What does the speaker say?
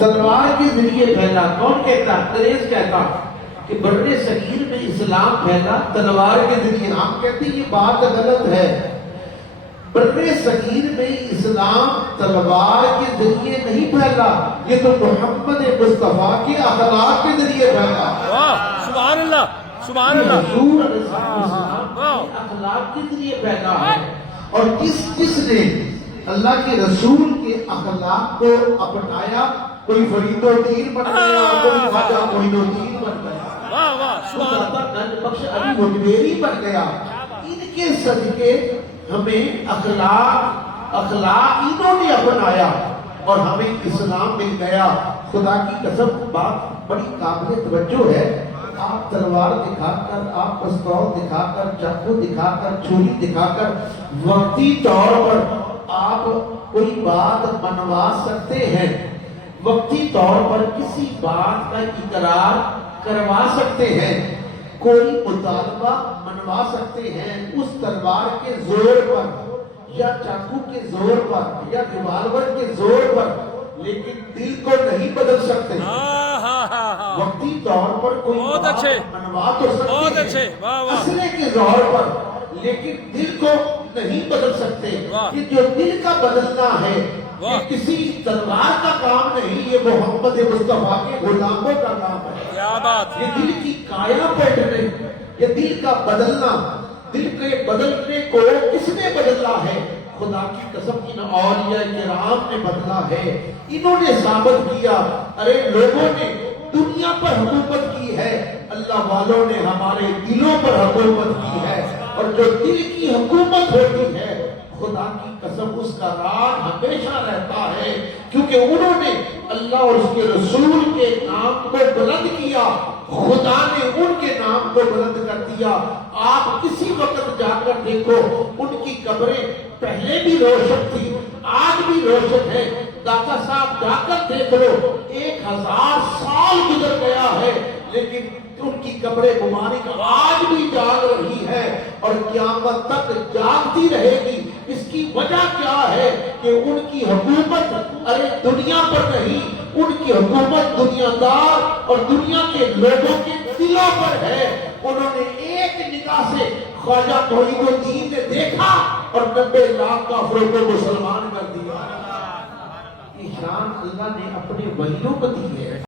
تلوار کے ذریعے پھیلا. کون کہتا؟ انگریز کہتا کہ بر صغیر میں اسلام پھیلا تلوار کے ذریعے. ہم کہتے ہیں یہ بات غلط ہے. بر صغیر میں اسلام تلوار کے ذریعے نہیں پھیلا, یہ تو محمد مصطفیٰ کے اخلاق کے ذریعے پھیلا. سبحان اللہ, سبحان اللہ. حضور علیہ السلام کے اخلاق کے ذریعے پھیلا ہے. اور کس نے اللہ کے رسول کے اخلاق کو اپنایا, کوئی فرید الدین بن گیا, کوئی خواجہ معین الدین بن گیا, گنج بخش علی مجبیری بن گیا. ان کے صدقے ہمیں اخلاق انہوں نے اپنایا اور ہمیں اسلام مل گیا. خدا کی قسم بات بڑی قابل توجہ ہے. آپ تلوار دکھا کر, آپ پستول دکھا کر, چاقو دکھا کر, چھری دکھا کر وقتی طور پر آپ کوئی بات منوا سکتے ہیں, وقتی طور پر کسی بات کا اقرار کروا سکتے ہیں, کوئی مطالبہ منوا سکتے ہیں اس تلوار کے زور پر یا چاقو کے زور پر یا ریوالور کے زور پر, لیکن دل کو نہیں بدل سکتے. وقتی طور پر کوئی بات منوا تو سکتے ہیں اسلحے کے زور پر, لیکن دل کو نہیں بدل سکتے. کہ جو دل کا بدلنا ہے یہ کسی تلوار کا کام نہیں, یہ محمد مصطفیٰ کے غلاموں کا کام ہے. یہ دل کی کایا پلٹنے, یہ دل کا بدلنا, دل کے بدلنے کو کس نے بدلا ہے؟ خدا کی قسم ان اولیاء کرام نے بدلا ہے. انہوں نے ثابت کیا. ارے لوگوں نے دنیا پر حکومت کی ہے, اللہ والوں نے ہمارے دلوں پر حکومت کی ہے. اور جو دل کی حکومت ہوتی ہے خدا کی قسم اس کا راج ہمیشہ رہتا ہے, کیونکہ انہوں نے اللہ اور اس کے رسول کے نام کو بلند کیا, خدا نے ان کے نام کو بلند کر دیا. آپ کسی وقت جا کر دیکھو, ان کی قبریں پہلے بھی روشن تھی, آج بھی روشن ہے. داتا صاحب جا کر دیکھ لو, 1000 سال گزر گیا ہے لیکن ان کی قبریں مبارک آج بھی جاگ رہی ہے اور قیامت تک جاگتی رہے گی. اس کی وجہ کیا ہے؟ کہ ان کی حکومت ارے دنیا پر نہیں, ان کی حکومت دنیا دار اور دنیا کے لوگوں کے دلوں پر ہے. انہوں نے ایک نگاہ سے خواجہ معین الدین نے دیکھا اور 90 لاکھ کافروں کو مسلمان کر دیا. یہ شان اللہ نے اپنے ولیوں کو دی ہے.